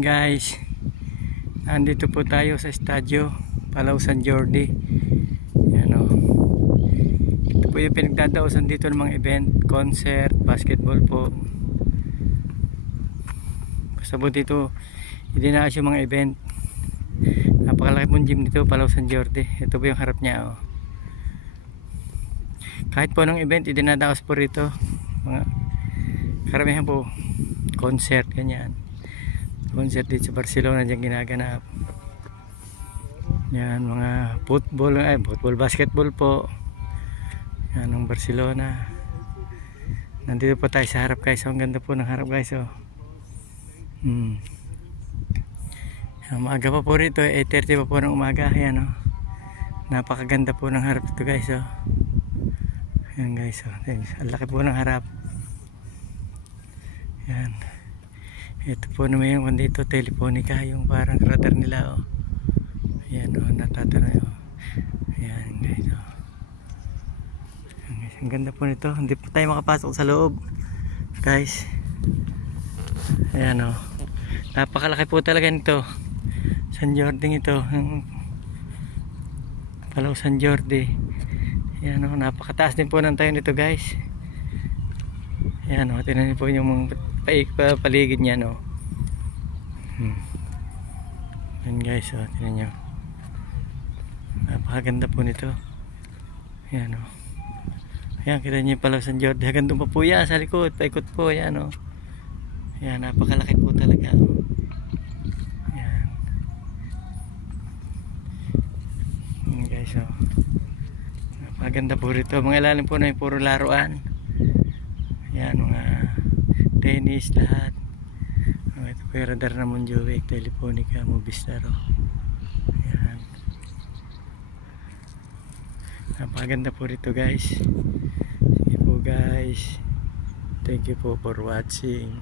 Guys, andito po tayo sa Estadio Palau San Jordi. Yan o. Ito po yung pinagdadausan dito ng mga event, concert, basketball po. Basta po dito idinaas yung mga event. Napakalaki pong gym dito, Palau San Jordi. Ito po yung harap niya o. Kahit po ng event idinadaos po rito, mga karamihan po concert, ganyan. Concert dito sa Barcelona dyan ginaganap. Yan, mga football, basketball po. Yan ang Barcelona. Nandito po tayo sa harap guys. Ang ganda po ng harap guys. Yan, maaga pa po rito, 8:30 pa po ng umaga. Yan o. Napakaganda po ng harap ito guys. Yan guys. Ang laki po ng harap. Yan. Ito po naman yung dito, Telefonica, yung parang radar nila o. Ayan o, natatanay o. Ayan guys o. Ang ganda po nito. Hindi po tayo makapasok sa loob guys. Ayan o. Napakalaki po talaga nito. San Jordi ito. Palau San Jordi. Ayan o, napakataas din po ng tayo nito guys. Ayan o, tinan po yung mga paligid niya no. Yan guys o, tinan nyo. Napakaganda po nito. Ayan o. Ayan, kita nyo yung Palau San Jordi. Hanggang doon pa po yan sa likod. Paikot po yan o. Ayan, napakalaki po talaga o. Ayan. Ayan guys o. Napakaganda po rito. Mga ilalim po na yung puro laruan. Ayan, mga tennis, lahat. Ito po yung radar na Montjuic, Telefonica, Movistar. Ayan. Napakaganda po rito guys. Sige po guys. Thank you po for watching.